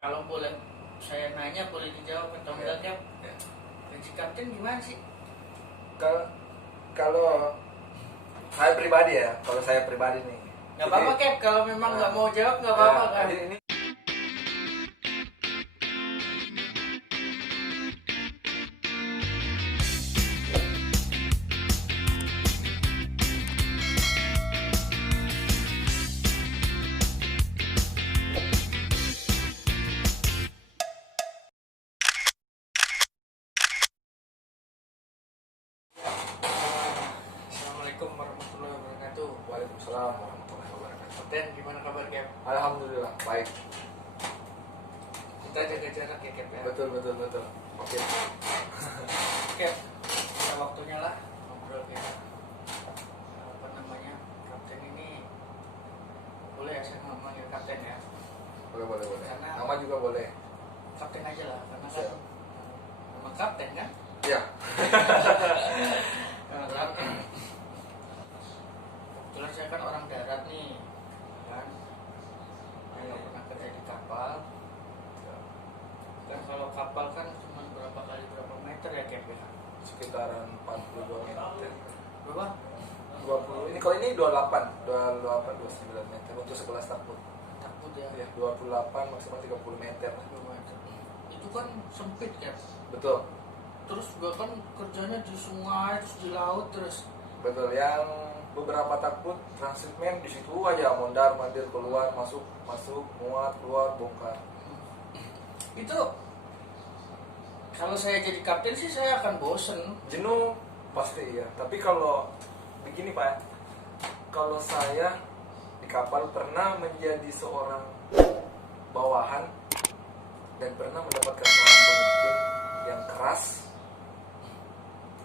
Kalau boleh saya nanya, boleh dijawab atau enggak, Cap? Ya. Gaji kapten gimana sih? Kalau kalau saya pribadi nih. Nggak apa-apa, Cap. Kalau memang nggak mau jawab, nggak apa-apa, kan? Ini Assalamualaikum warahmatullahi wabarakatuh. Waalaikumsalam warahmatullahi wabarakatuh. Kapten, gimana kabar, Cap? Alhamdulillah baik. Kita jaga jarak ya, Cap, ya? Betul. Oke. Cap, udah waktunya lah ngobrol kita. Apa namanya? Kapten ini boleh ya saya manggil kapten ya? Boleh. Karena- Nama juga boleh. Kapten aja lah, karena kan Siap. nama kapten kan? Ya. Nama kapten. Kebetulan saya kan orang darat nih, kan? Saya nggak pernah kerja di kapal. Kan kalau kapal kan cuma berapa kali berapa meter ya, Cap, ya? Sekitaran 42 meter. Berapa? 20. Ini kalau ini 29 meter untuk sekelas takbut. Takut ya. Ya, 28 maksimal 30 meter. 2 meter. Itu kan sempit, Cap. Betul. Terus juga kan kerjanya di sungai, terus di laut, terus Betul, yang beberapa takbut transitmen di situ aja mondar mandir keluar masuk muat keluar bongkar. itu kalau saya jadi kapten sih saya akan bosen. Jenuh pasti iya. Tapi kalau begini Pak, kalau saya di kapal pernah menjadi seorang bawahan dan pernah mendapatkan seorang pemimpin yang keras,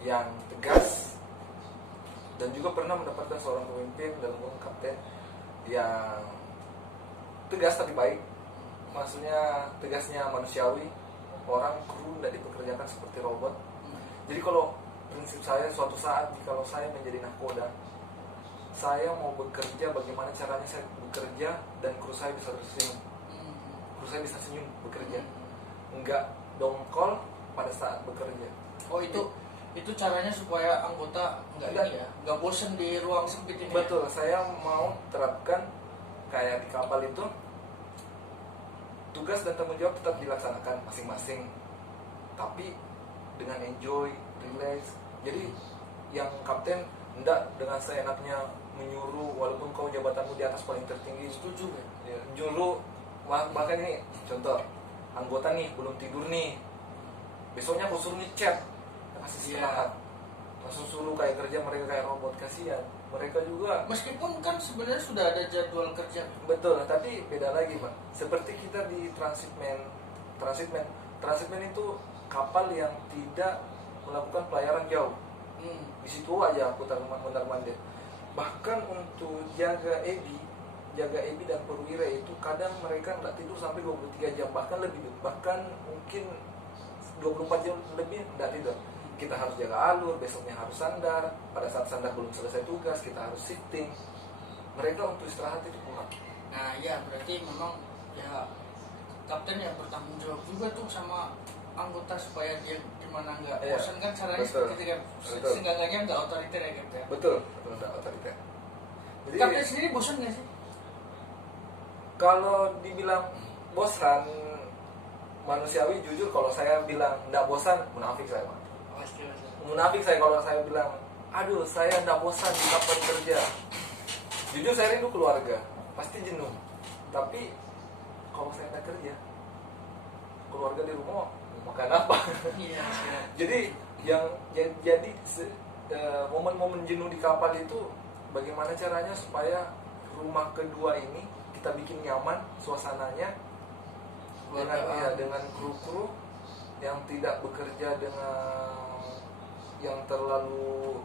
yang tegas, dan juga pernah mendapatkan seorang pemimpin dalam kapten yang tegas tapi baik. Maksudnya tegasnya manusiawi, orang kru tidak dipekerjakan seperti robot. Jadi kalau prinsip saya suatu saat kalau saya menjadi nahkoda, saya mau bekerja bagaimana caranya saya bekerja dan kru saya bisa tersenyum, kru saya bisa senyum bekerja, enggak dongkol pada saat bekerja. Oh, itu caranya supaya anggota nggak bosen di ruang sempit ini. Betul, saya mau terapkan kayak di kapal itu tugas dan tanggung jawab tetap dilaksanakan masing-masing, tapi dengan enjoy, relax. Jadi yang kapten enggak dengan seenaknya menyuruh walaupun kau jabatanmu di atas paling tertinggi. Setuju ya? Ya, nyuruh bahkan ini contoh anggota nih belum tidur nih, besoknya aku suruh ngechat kasih istirahat, langsung suruh kayak kerja mereka kayak robot. Kasihan mereka juga, Meskipun kan sebenarnya sudah ada jadwal kerja. betul, tapi beda lagi Pak. Seperti kita di transitmen itu kapal yang tidak melakukan pelayaran jauh. Di situ aja aku mondar mandir. Bahkan untuk jaga ebi dan perwira itu kadang mereka nggak tidur sampai 23 jam, bahkan lebih, bahkan mungkin 24 jam lebih nggak tidur. Kita harus jaga alur, besoknya harus sandar. Pada saat sandar belum selesai tugas, kita harus shifting. Mereka untuk istirahat itu kurang. Nah ya, berarti memang ya kapten yang bertanggung jawab juga tuh sama anggota supaya dia gimana nggak Iya, bosan kan, caranya betul, seperti itu kan. betul. Seenggaknya nggak otoriter ya, Cap, ya. Betul nggak otoriter. Jadi Kapten sendiri bosan nggak sih? kalau dibilang bosan, manusiawi jujur kalau saya bilang nggak bosan, munafik saya Pak. Pasti. Munafik saya kalau saya bilang aduh saya nggak bosan di kapal kerja. Jujur saya rindu keluarga, pasti jenuh. Tapi kalau saya nggak kerja, keluarga di rumah mau makan apa? Iya. Jadi momen-momen jenuh di kapal itu bagaimana caranya supaya rumah kedua ini kita bikin nyaman suasananya dengan kru-kru yang tidak bekerja dengan yang terlalu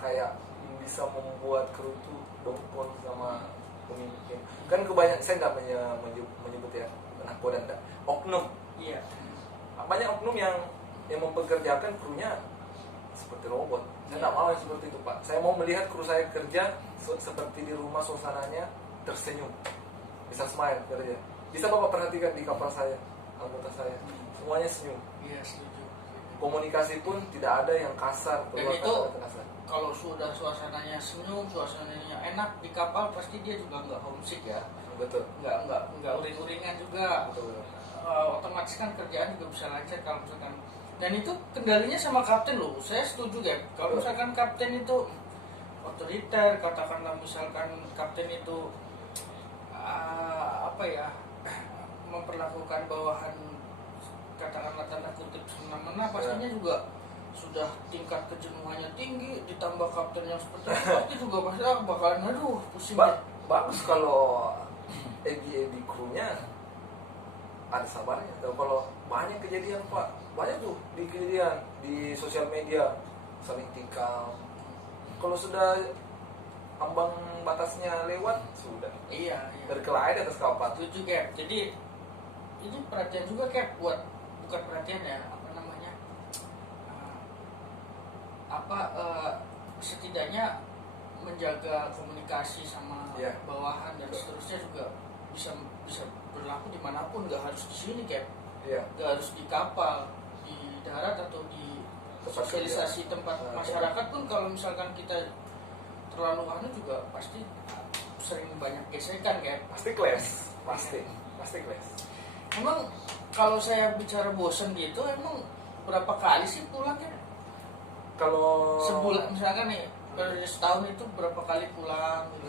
kayak bisa membuat kru itu dongkol sama pemimpin. Kan kebanyakan saya nggak menyebut ya nahkoda enggak, oknum. Iya. Banyak oknum yang mempekerjakan krunya seperti robot. Saya nggak mau yang seperti itu Pak. Saya mau melihat kru saya kerja seperti di rumah, suasananya tersenyum, bisa smile kerja. Bisa Bapak perhatikan di kapal saya, anggota saya, semuanya senyum. Iya, setuju. Komunikasi pun tidak ada yang kasar, Dan keluar itu kata-kata kasar. kalau sudah suasananya senyum, suasananya enak di kapal, pasti dia juga nggak homesick ya, Betul. nggak uring-uringan juga. Betul. Otomatis kan kerjaan juga bisa lancar kalau misalkan, dan itu kendalinya sama kapten loh. Saya setuju ya, kalau misalkan kapten itu otoriter, katakanlah misalkan kapten itu apa ya, memperlakukan bawahan katakanlah tanda kutip semena-mena, pastinya juga sudah tingkat kejenuhannya tinggi, ditambah kapten yang seperti itu pasti juga pasti bakalan aduh pusing. Bagus kalau Edi krunya ada sabarnya. Kalau banyak kejadian Pak, banyak tuh di kejadian di sosial media saling tikam. Kalau sudah ambang batasnya lewat sudah. Iya. Berkelahi di atas kapal. Setuju Cap. Jadi ini perhatian juga Cap, buat bukan perhatian ya, apa namanya, setidaknya menjaga komunikasi sama bawahan dan seterusnya juga bisa berlaku dimanapun, nggak harus di sini Cap. Nggak harus di kapal, di darat atau di sosialisasi tempat masyarakat pun, kalau misalkan kita terlalu anu juga pasti sering banyak gesekan Cap. Pasti clash, pasti clash. Emang kalau saya bicara bosan gitu, emang berapa kali sih pulang Cap? Kalau Sebulan misalkan nih, setahun itu berapa kali pulang? 6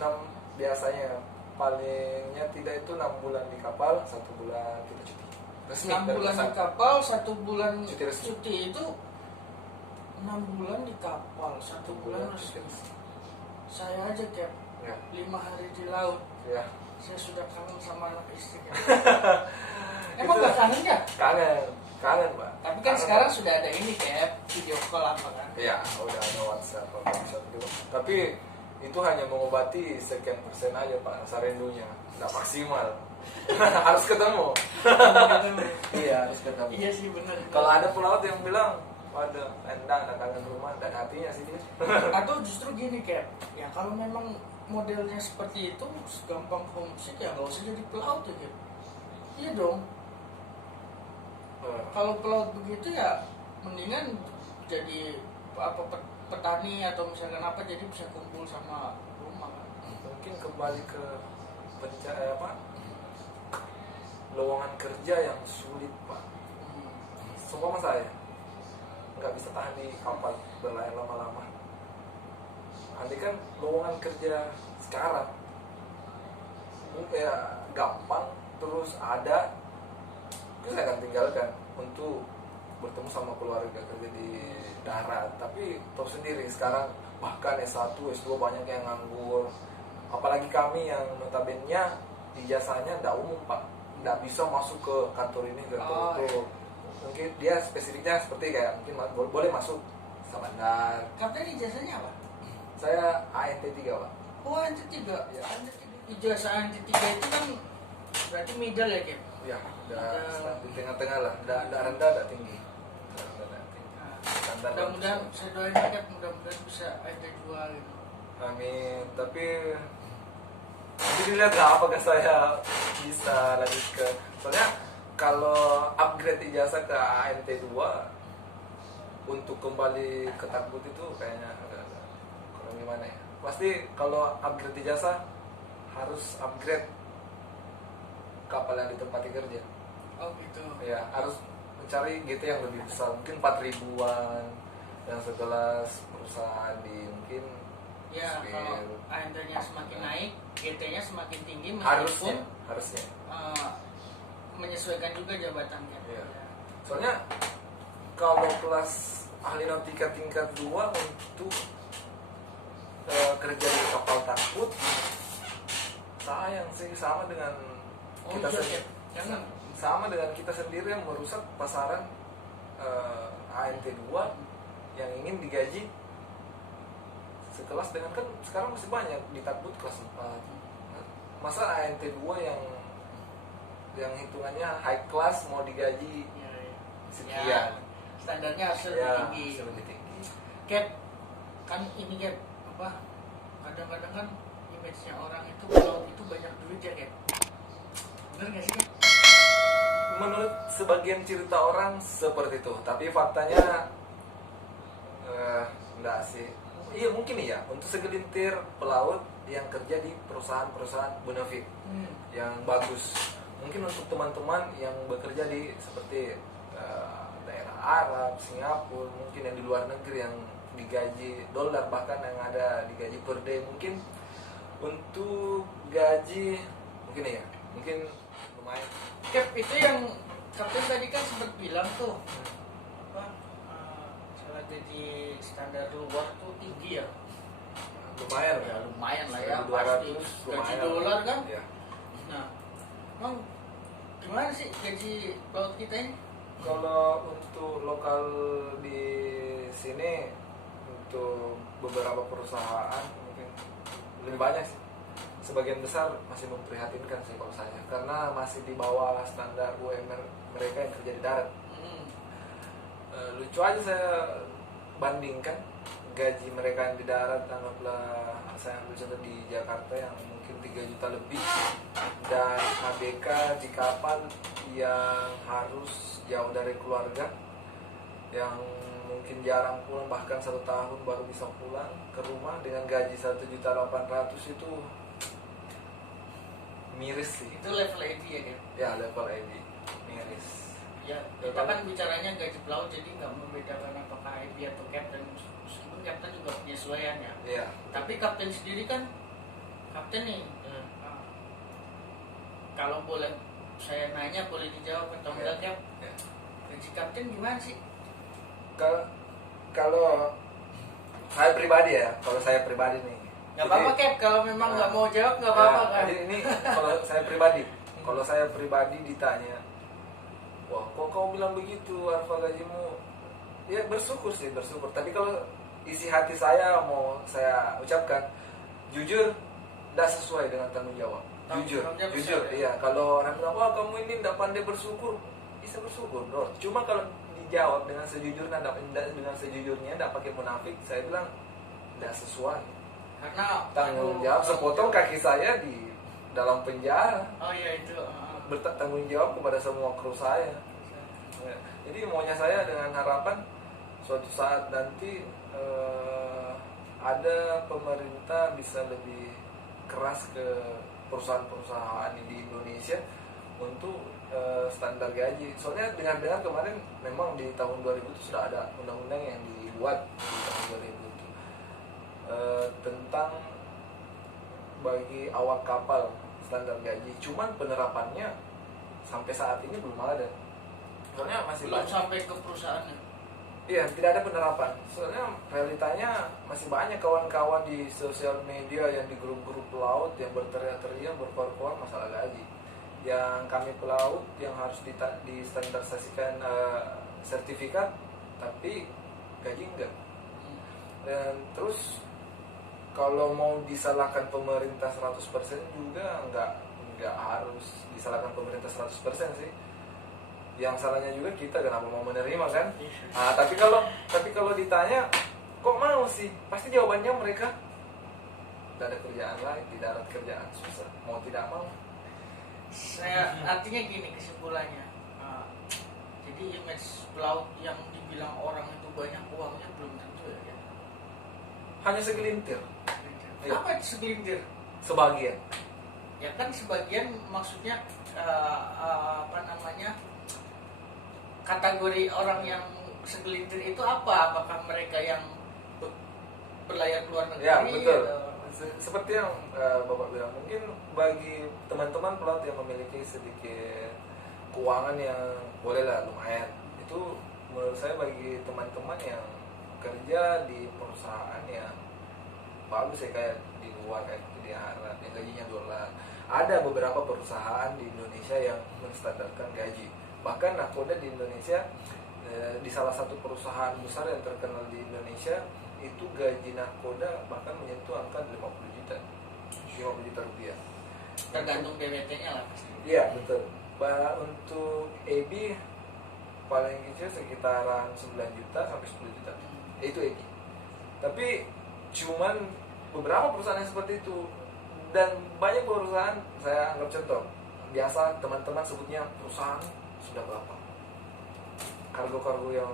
biasanya, palingnya tidak itu 6 bulan di kapal, 1 bulan kita cuti. 6 bulan di kapal, 1 bulan Cuti cuti itu 6 bulan di kapal, 1 bulan resmi. Saya aja Cap, 5 hari di laut. Saya sudah kangen sama anak istri Cap. Emang gak kangen ya? Kangen Pak. Tapi kan sekarang sudah ada ini Cap, video call apa kan? Iya, udah ada WhatsApp gitu. Tapi itu hanya mengobati sekian persen aja Pak, rasa rindunya. Nggak maksimal. Harus ketemu. Iya, harus ketemu. Iya sih benar. Kalau ada pelaut yang bilang, waduh, endang, kangen rumah, dan hatinya sih dia. Atau justru gini Cap, ya kalau memang modelnya seperti itu, gampang homesick ya nggak usah jadi pelaut ya Cap. Iya dong. Kalau pelaut begitu ya mendingan jadi apa, petani atau misalkan apa, jadi bisa kumpul sama rumah kan. Mungkin kembali ke lowongan kerja yang sulit Pak. Semua saya nggak bisa tahan di kapal berlayar lama-lama. Andai kan lowongan kerja sekarang ya gampang, terus ada, itu saya akan tinggalkan untuk bertemu sama keluarga kerja di darat. Tapi tahu sendiri sekarang bahkan S1, S2 banyak yang nganggur. Apalagi kami yang notabene ijazahnya tidak umum Pak, tidak bisa masuk ke kantor ini, kantor itu. Mungkin dia spesifiknya seperti kayak mungkin boleh masuk Samandar. Kapten ijazahnya apa? Saya ANT3 Pak. Oh ANT3 ya. Ijazah ANT3 itu kan berarti middle ya Cap? Ya, udah di tengah-tengah lah, udah rendah, udah tinggi. Mudah-mudahan saya doain Cap, mudah-mudahan bisa ANT2 gitu. Amin. Tapi nanti dilihat lah apakah saya bisa lanjut ke, soalnya kalau upgrade ijazah ke ANT2 untuk kembali ke takbut itu kayaknya agak kurang gimana ya. Pasti kalau upgrade ijazah harus upgrade kapal yang ditempati kerja. Oh gitu. Ya, harus mencari GT yang lebih besar, mungkin 4.000-an, yang sekelas perusahaan di mungkin ya, kalau ANT-nya semakin naik, GT-nya semakin tinggi, harusnya menyesuaikan juga jabatannya. Ya. Soalnya kalau kelas ahli nautika tingkat 2 untuk kerja di kapal takbut, sayang sih, sama dengan kita sendiri. Sama dengan kita sendiri yang merusak pasaran ANT2 yang ingin digaji sekelas dengan, kan sekarang masih banyak di takbut kelas 4. Masa ANT2 yang hitungannya high class mau digaji sekian. Ya, standarnya harus lebih tinggi. Cap, kan ini Cap, apa? Kadang-kadang kan image-nya orang itu kalau itu banyak duit ya Cap. Bener gak sih Cap? menurut sebagian cerita orang seperti itu, tapi faktanya enggak sih. Iya mungkin ya, untuk segelintir pelaut yang kerja di perusahaan-perusahaan bonafit yang bagus. Mungkin untuk teman-teman yang bekerja di seperti daerah Arab, Singapura, mungkin yang di luar negeri yang digaji dolar, bahkan yang ada digaji per day, mungkin untuk gaji mungkin ya, mungkin lumayan. Cap, itu yang Kapten tadi kan sempat bilang tuh salah gaji standar luar tuh tinggi ya. Lumayan ya, lumayan lah ya, 200 pasti gaji dolar kan ya. Nah, emang gimana sih gaji pelaut kita ini? Kalau untuk lokal di sini, untuk beberapa perusahaan mungkin lebih banyak sih. Sebagian besar masih memprihatinkan sih kalau saya, karena masih di bawah standar UMR mereka yang kerja di darat. Lucu aja saya bandingkan gaji mereka yang di darat, anggaplah saya ambil contoh di Jakarta yang mungkin 3 juta lebih, dan ABK di kapal yang harus jauh dari keluarga, yang mungkin jarang pulang, bahkan 1 tahun baru bisa pulang ke rumah dengan gaji 1.800.000, itu miris sih. Itu level AB ya kan? Ya, level AB miris. Ya, kita kan bicaranya gaji pelaut, jadi nggak membedakan apakah AB atau kapten, meskipun kapten juga penyesuaian ya. Iya. Tapi kapten sendiri kan, kapten nih, kalau boleh saya nanya, boleh dijawab atau enggak, Cap? Ya. Gaji kapten gimana sih? Kalau saya pribadi ya, kalau saya pribadi nih. Nggak apa-apa, Cap, kalau memang nggak mau jawab nggak apa-apa kan? Jadi ini kalau saya pribadi, kalau saya pribadi ditanya, wah kok kau bilang begitu, Arfa gajimu? Ya bersyukur sih, bersyukur. Tapi kalau isi hati saya mau saya ucapkan, jujur, tidak sesuai dengan tanggung jawab. Jujur, iya. Kalau orang bilang, wah kamu ini tidak pandai bersyukur, bisa bersyukur, bro. Cuma kalau dijawab dengan sejujurnya, dengan sejujurnya, tidak pakai munafik, saya bilang tidak sesuai. Karena tanggung jawab sepotong kaki saya di dalam penjara. Oh iya itu. Bertanggung jawab kepada semua kru saya. Jadi maunya saya dengan harapan suatu saat nanti ada pemerintah bisa lebih keras ke perusahaan-perusahaan di Indonesia untuk standar gaji. Soalnya dengar-dengar kemarin memang di tahun 2000 itu sudah ada undang-undang yang dibuat di tahun 2000 itu tentang bagi awak kapal standar gaji. Cuman penerapannya sampai saat ini belum ada. Soalnya masih belum sampai ke perusahaannya. Iya, tidak ada penerapan. Soalnya realitanya masih banyak kawan-kawan di sosial media yang di grup-grup pelaut yang berteriak-teriak, berkoar-koar masalah gaji. Yang kami pelaut yang harus distandarisasikan sertifikat, tapi gaji enggak. Dan terus kalau mau disalahkan pemerintah 100% juga enggak harus disalahkan pemerintah 100% sih. Yang salahnya juga kita, kenapa mau menerima kan? Tapi kalau ditanya kok mau sih, pasti jawabannya mereka tidak ada kerjaan lain, tidak ada kerjaan, susah, mau tidak mau. Saya artinya gini kesimpulannya, jadi image pelaut yang dibilang orang itu banyak uangnya belum tentu ya. Hanya segelintir. Apa itu segelintir? Sebagian. Ya kan sebagian, maksudnya kategori orang yang segelintir itu apa? Apakah mereka yang berlayar ke luar negeri? Ya betul. Atau? Seperti yang Bapak bilang, mungkin bagi teman-teman pelaut yang memiliki sedikit keuangan yang bolehlah lumayan, itu menurut saya bagi teman-teman yang kerja di perusahaan yang bagus ya, kayak di luar, kayak di Arab yang gajinya dolar. Ada beberapa perusahaan di Indonesia yang menstandarkan gaji. Bahkan nakoda di Indonesia, di salah satu perusahaan besar yang terkenal di Indonesia, itu gaji nakoda bahkan menyentuh angka 50 juta rupiah. Tergantung BWT-nya lah pasti. Iya betul. Untuk AB paling kecil sekitaran 9 juta sampai 10 juta. Itu AB. Tapi cuman beberapa perusahaan yang seperti itu, dan banyak perusahaan, saya anggap contoh biasa teman-teman sebutnya perusahaan sudah berapa? Kargo-kargo yang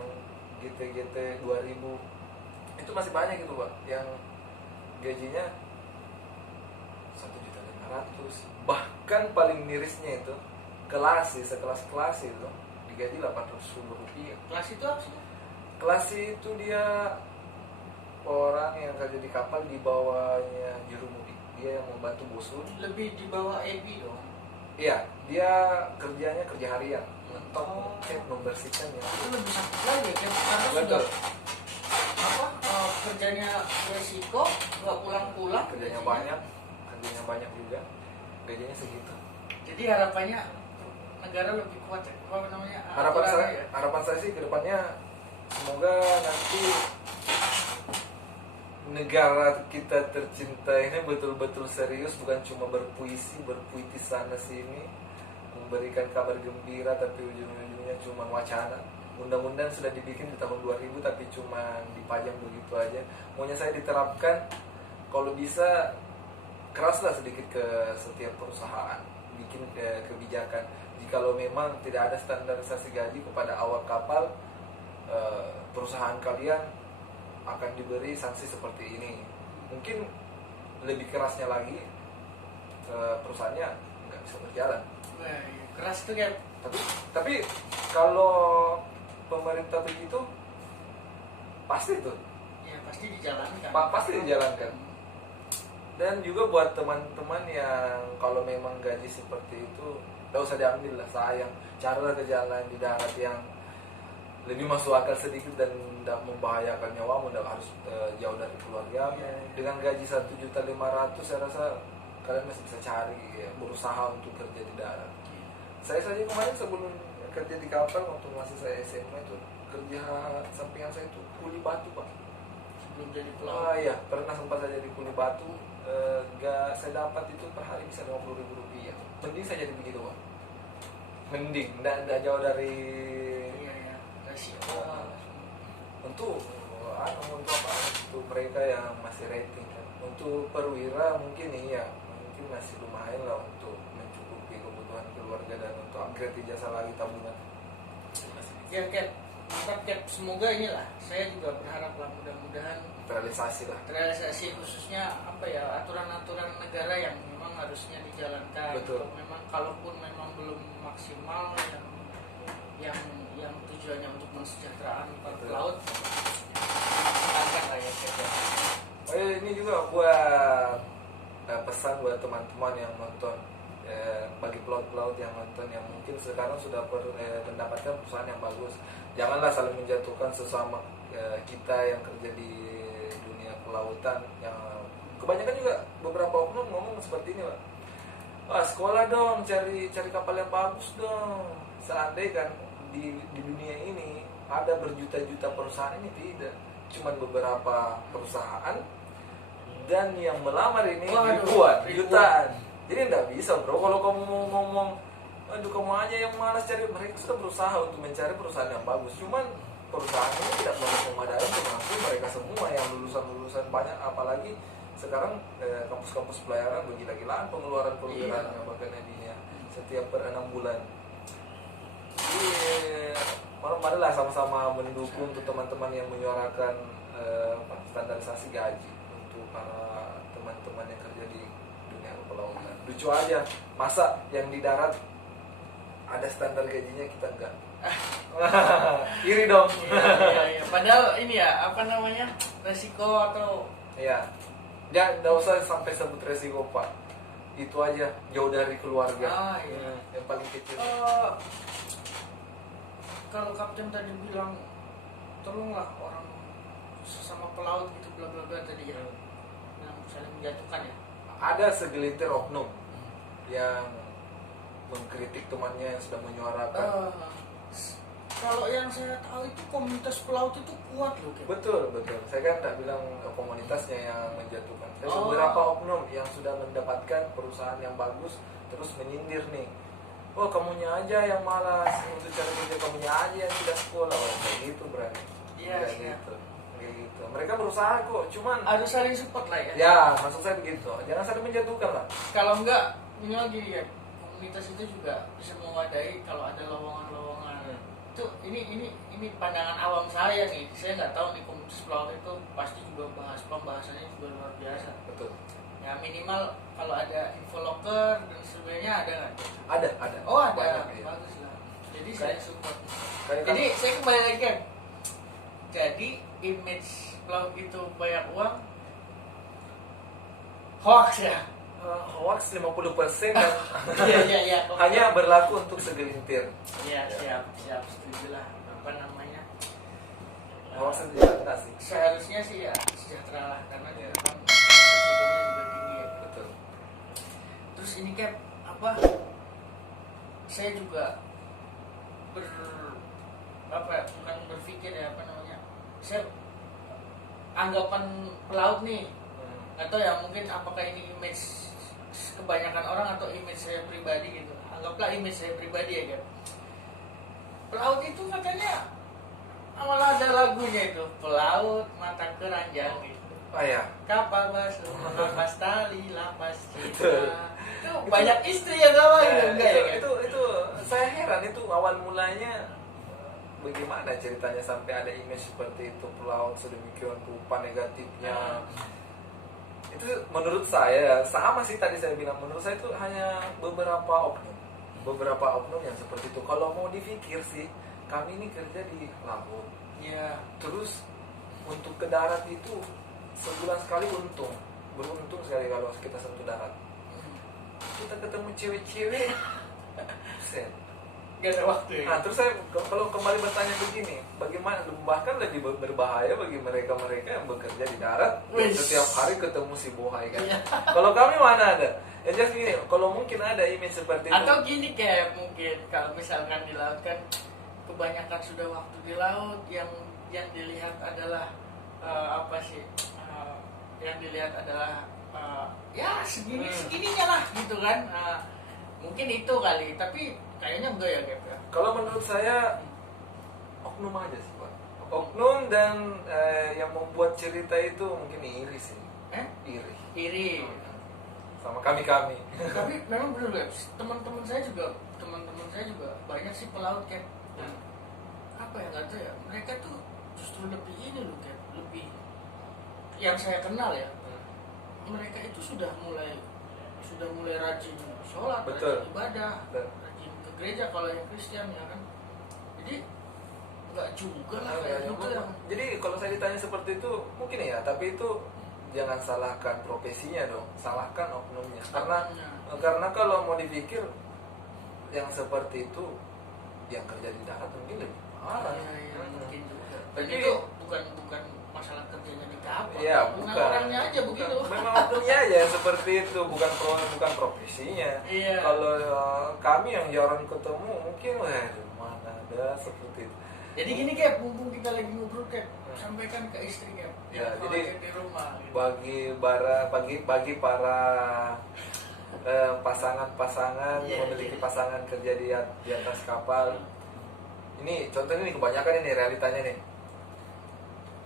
GT 2000 itu masih banyak gitu Pak, yang gajinya 1.500.000. Bahkan paling mirisnya itu kelas sih, sekelas kelas itu digaji 800.000 rupiah. Kelas itu apa sih? Kelas itu dia orang yang kerja di kapal di bawahnya juru mudi, dia yang membantu bosun. Lebih di bawah Ebi dong. Iya, dia kerjanya kerja harian, mentok, membersihkan ya. Itu lebih sakit lagi kan, karena betul. Sudah kerjanya resiko, nggak pulang-pulang. Kerjanya banyak juga, gajinya segitu. Jadi harapannya negara lebih kuat ya, apa namanya? Harapan saya sih ke depannya semoga nanti negara kita tercinta ini betul-betul serius, bukan cuma berpuitis sana sini, memberikan kabar gembira tapi ujung-ujungnya cuma wacana. Undang-undang sudah dibikin di tahun 2000 tapi cuma dipajang begitu aja. Maunya saya diterapkan, kalau bisa keraslah sedikit ke setiap perusahaan, bikin kebijakan. Jikalau memang tidak ada standarisasi gaji kepada awak kapal, perusahaan kalian akan diberi sanksi seperti ini. Mungkin lebih kerasnya lagi, perusahaannya nggak bisa berjalan. Nah, keras tuh kan. Tapi kalau pemerintah begitu pasti tuh. Ya pasti dijalankan. Pasti dijalankan. Dan juga buat teman-teman yang kalau memang gaji seperti itu, nggak usah diambil lah, sayang. Carilah ke jalan di darat yang lebih masuk akal sedikit dan tidak membahayakan nyawamu, tidak harus jauh dari keluargamu. Dengan gaji 1.500.000 saya rasa kalian masih bisa cari ya, berusaha untuk kerja di darat. Saya saja kemarin sebelum kerja di kapal waktu masih saya SMA itu kerja sampingan saya itu kuli batu Pak. Sebelum jadi pelaut. Iya, pernah sempat saya jadi kuli batu. Saya dapat itu per hari bisa 50.000 rupiah. Mending saya jadi begitu Pak. Mending, tidak jauh dari untuk untuk mereka yang masih rating kan. Untuk perwira mungkin masih lumayan lah untuk mencukupi kebutuhan keluarga dan untuk upgrade jasa lagi tabungan. Ya Cap, semoga inilah, saya juga berharap lah mudah-mudahan terrealisasi khususnya aturan-aturan negara yang memang harusnya dijalankan. Betul. Memang kalaupun memang belum maksimal yang tujuannya untuk mensejahterakan para pelaut, akan lah ya Cap. Ini juga buat pesan buat teman-teman yang nonton, bagi pelaut-pelaut yang nonton yang mungkin sekarang sudah mendapatkan perusahaan yang bagus, janganlah saling menjatuhkan sesama kita yang kerja di dunia kelautan. Yang kebanyakan juga beberapa oknum ngomong seperti ini Pak, sekolah dong, cari kapal yang bagus dong. Seandainya kan di dunia ini ada berjuta-juta perusahaan, ini tidak, cuman beberapa perusahaan, dan yang melamar ini ribuan, jutaan. Jadi enggak bisa bro, kalau kamu mau ngomong aduh kamu aja yang malas cari, mereka sudah berusaha untuk mencari perusahaan yang bagus, cuman perusahaan ini tidak memadai untuk mampu mereka semua yang lulusan banyak, apalagi sekarang kampus-kampus pelayaran bergila-gilaan pengeluaran perwiraannya, bahkan edinya setiap per 6 bulan. Jadi marilah sama-sama mendukung untuk teman-teman yang menyuarakan standarisasi gaji untuk para teman-teman yang kerja di dunia kepelautan. Lucu aja, masa yang di darat ada standar gajinya, kita enggak. Iri dong. Iya. Padahal ini resiko atau ya nggak usah sampai sebut resiko Pak, itu aja jauh dari keluarga. Yang paling kecil. Kalau Kapten tadi bilang tolonglah orang sesama pelaut gitu bla bla bla tadi ya, yang saling menjatuhkan ya. Ada segelintir oknum yang mengkritik temannya yang sedang menyuarakan. Kalau yang saya tahu itu komunitas pelaut itu kuat loh. Betul. Saya kan tidak bilang komunitasnya yang menjatuhkan. Saya beberapa oknum yang sudah mendapatkan perusahaan yang bagus terus menyindir nih. Oh kamunya aja yang malas untuk cari kerja, kamunya aja yang tidak sekolah. Kayak gitu berani. Iya. Gitu. Mereka berusaha kok, cuman harus saling support lah ya. Ya, maksud saya begitu. Jangan saling menjatuhkan lah. Kalau enggak, ini lagi ya, mitos itu juga bisa mewadai kalau ada lowongan-lowongan. Itu ini pandangan awam saya nih. Saya nggak tahu di komunitas pelaut itu pasti juga pembahasannya juga luar biasa. Betul. Ya minimal kalau ada info locker dan sebagainya ada nggak? Ada. Oh ada. Banyak, ya. Bagus lah. Jadi saya support. Kayak Jadi saya kembali lagi kan. Jadi image pelaut itu banyak uang. Hoax ya. Hoax 50% dan Iya. hanya berlaku untuk segelintir. Iya, siap, setuju lah. Apa namanya? Hoax itu enggak sih? Seharusnya sih ya sejahtera lah karena kan resikonya juga tinggi ya. Betul. Terus ini kan apa? Saya juga bukan berpikir ya apa namanya? Saya anggapan pelaut nih. Atau ya mungkin apakah ini image kebanyakan orang atau image saya pribadi gitu. Anggaplah image saya pribadi ya kan. Pelaut itu katanya malah ada lagunya itu, pelaut mata keranjang gitu. Oh ya. Kapal basuh, lapas tali, lapas cinta. Itu banyak istri yang gawa gitu enggak ya kan? Itu saya heran itu awal mulanya bagaimana ceritanya sampai ada image seperti itu, pelaut sedemikian rupa negatifnya. Itu menurut saya sama sih, tadi saya bilang menurut saya itu hanya beberapa oknum yang seperti itu. Kalau mau dipikir sih, kami ini kerja di laut Iya. terus untuk ke darat itu sebulan sekali beruntung sekali kalau kita sentuh darat. Kita ketemu cewek-cewek set Gak ada waktu ya. Nah, terus saya kalau kembali bertanya begini, bagaimana, bahkan lebih berbahaya bagi mereka yang bekerja di darat, setiap hari ketemu si bohai kan. Kalau kami mana ada? Ya just gini, kalau mungkin ada image seperti itu. Atau gini kayak mungkin kalau misalkan di laut kan kebanyakan sudah waktu di laut yang dilihat adalah yang dilihat adalah ya segininya lah gitu kan. Mungkin itu kali, tapi kayaknya enggak ya Gap ya. Kalau menurut saya oknum aja sih Pak. Oknum dan yang membuat cerita itu mungkin iri sih. Iri. Sama kami. Tapi memang benar Gap. Teman-teman saya juga banyak sih pelaut Gap. Apa ya nggak tahu ya. Mereka tuh justru lebih ini loh Gap. Lebih yang saya kenal ya. Mereka itu sudah mulai rajin sholat, rajin ibadah, rajin ke gereja kalau yang Kristen ya kan. Jadi nggak juga lah kayak gitu ya. Jadi kalau saya ditanya seperti itu mungkin ya, tapi itu jangan salahkan profesinya dong, salahkan oknumnya. Karena kalau mau dipikir yang seperti itu yang kerja di darat mungkin lebih parah. Mungkin juga. Dan itu bukan masalah kerjanya di kapal. Iya, bukan. Orangnya aja begitu. Memang oknumnya aja seperti itu, bukan profesinya. Iya. Kalau kami yang jarang ketemu mungkin mana ada seperti itu. Jadi gini Kep, mumpung kita lagi ngobrol Kep, sampaikan ke istri Kep. Ya, jadi di rumah. Gitu. bagi para pasangan memiliki pasangan kerja di atas kapal. Ini contohnya nih, kebanyakan ini realitanya nih.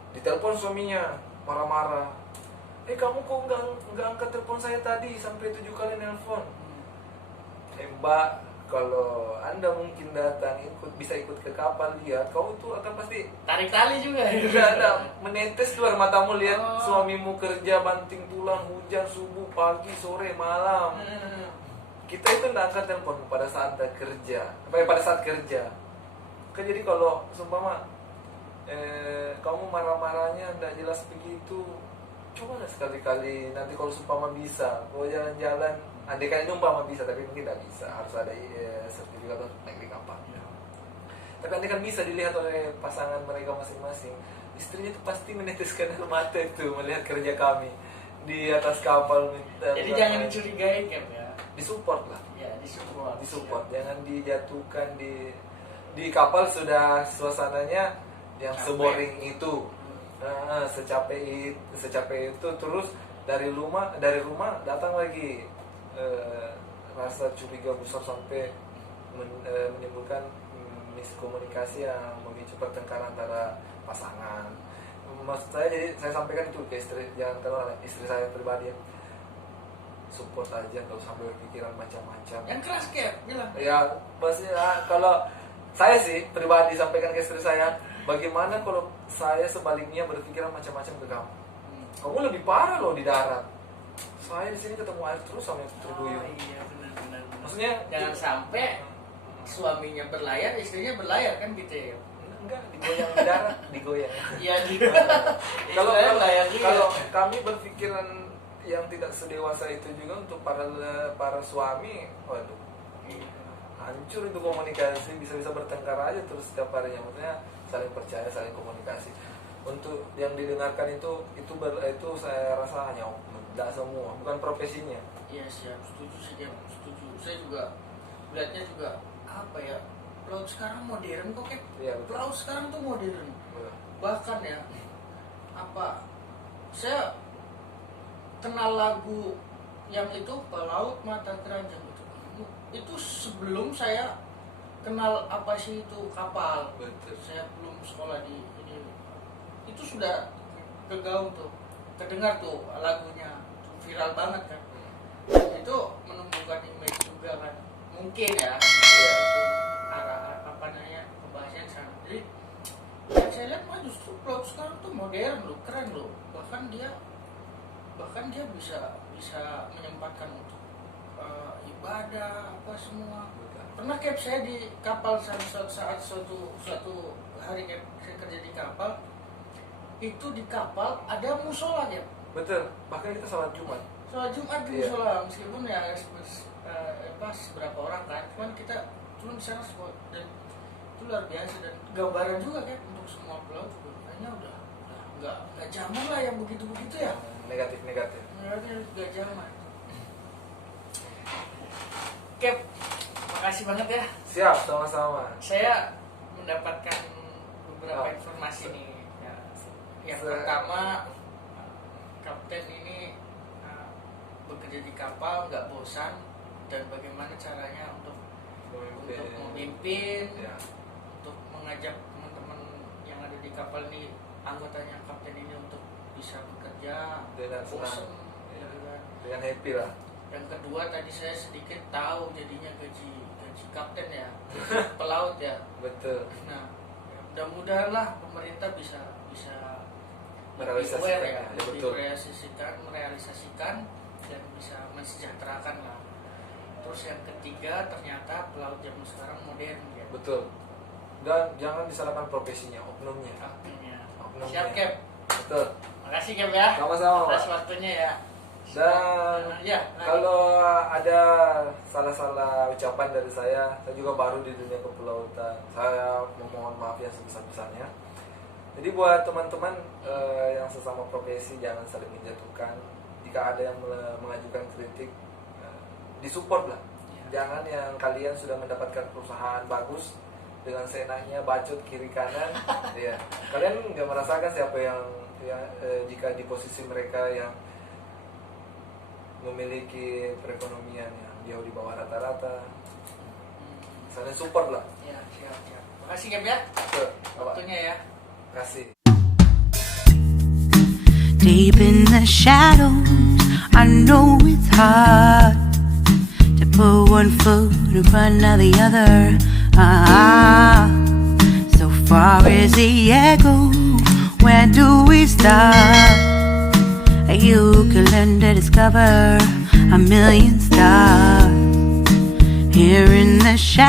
Ditelepon suaminya marah-marah. Kamu kok nggak angkat telepon saya tadi sampai 7 kali nelpon. Mbak, kalau Anda mungkin datang bisa ikut ke kapal lihat, kau tuh akan pasti tarik tali juga. Juga ada menetes keluar matamu lihat suamimu kerja banting tulang, hujan, subuh, pagi, sore, malam. Kita itu nggak angkat telepon pada saat kerja, pada saat kerja. Jadi kalau sumpama kamu marah-marahnya nggak jelas begitu, coba lah sekali-kali nanti kalau sumpama bisa, kalau jalan-jalan, andai kan umpama bisa, tapi mungkin nggak bisa, harus ada sertifikat untuk naik di kapal. Tapi andai kan bisa dilihat oleh pasangan mereka masing-masing, istrinya itu pasti meneteskan air mata itu melihat kerja kami di atas kapal. Jadi jangan dicurigai kan ya. Disupport lah. Ya, disupport. Jangan dijatuhkan di kapal sudah suasananya yang seboring itu, secapek itu, terus dari rumah datang lagi rasa curiga besar sampai menimbulkan miskomunikasi yang memicu pertengkaran antara pasangan. Maksud saya, jadi saya sampaikan itu ke istri, jangan kalau istri saya pribadi ya. support aja, nggak usah berpikiran macam-macam. Yang keras kayak bilang. Ya pasti kalau saya sih pribadi sampaikan ke istri saya, bagaimana kalau saya sebaliknya berpikiran macam-macam ke kamu? Kamu lebih parah loh di darat. Saya di sini ketemu air terus sama terguyur. Iya benar. Maksudnya jangan sampai suaminya berlayar, istrinya berlayar kan gitu ya. Enggak, digoyang di darat, digoyang. Iya gitu. Kalau kami berpikiran yang tidak sedewasa itu juga untuk para suami, waduh, hancur itu komunikasi, bisa bertengkar aja terus setiap harinya. Maksudnya saling percaya, saling komunikasi. Untuk yang didengarkan itu saya rasa hanya oknum, tidak semua, bukan profesinya. Iya siap, setuju sih, setuju. Saya juga melihatnya juga apa ya, pelaut sekarang modern kok kayak. Iya, pelaut sekarang tuh modern. Betul. Bahkan ya saya kenal lagu yang itu Pelaut Mata Keranjang itu sebelum saya kenal apa sih itu kapal. Betul. Saya belum sekolah di ini, itu sudah kegaung tuh, kedengar tuh lagunya, viral banget kan. Itu menumbuhkan image juga kan, mungkin ya, arah apa namanya pembahasan sana. Jadi yang saya lihat mah justru pelaut sekarang tuh modern loh, keren loh, bahkan dia bisa menyempatkan untuk ibadah apa semua. Pernah kayak saya di kapal saat suatu hari kayak saya kerja di kapal, itu di kapal ada musola ya. Betul, bahkan kita sholat Jumat Di musola, meskipun ya pas berapa orang kan, cuman kita cuma di sana semua, dan itu luar biasa. Dan gambaran juga kan untuk semua pelaut juga kayaknya udah nggak zaman lah yang begitu ya. Negatif Nggak zaman. Kep, makasih banget ya. Siap, sama-sama. Saya mendapatkan beberapa informasi nih ya. Yang pertama, kapten ini bekerja di kapal nggak bosan, dan bagaimana caranya untuk memimpin ya. Untuk mengajak teman-teman yang ada di kapal ini, anggotanya kapten ini untuk bisa bekerja dengan bosan ya. kan. Dengan happy lah. Yang kedua, tadi saya sedikit tahu jadinya gaji kapten ya, pelaut ya. Betul. Nah, mudah-mudahan lah pemerintah bisa merealisasikan dan bisa mensejahterakan lah. Terus yang ketiga, ternyata pelaut zaman sekarang modern ya. Betul. Dan jangan disalahkan profesinya, oknumnya. Siap Cap. Betul. Makasih Cap ya. Sama-sama. Atas waktunya ya. Dan kalau ada salah-salah ucapan dari saya juga baru di dunia kepelautan, saya memohon maaf yang sebesar-besarnya. Jadi buat teman-teman yang sesama profesi, jangan saling menjatuhkan. Jika ada yang mengajukan kritik, disupport lah. Jangan yang kalian sudah mendapatkan perusahaan bagus dengan seenaknya bacot kiri kanan. Ya, kalian nggak merasakan siapa yang jika di posisi mereka yang memiliki perekonomian yang jauh di bawah rata-rata. Saling support lah. Ya, siap. Makasih Cap ya. Waktunya ya. Kasih. Deep in the shadows, I know it's hard to put one foot in front of the other. So far as the echo, where do we start? You can learn to discover a million stars here in the shadows.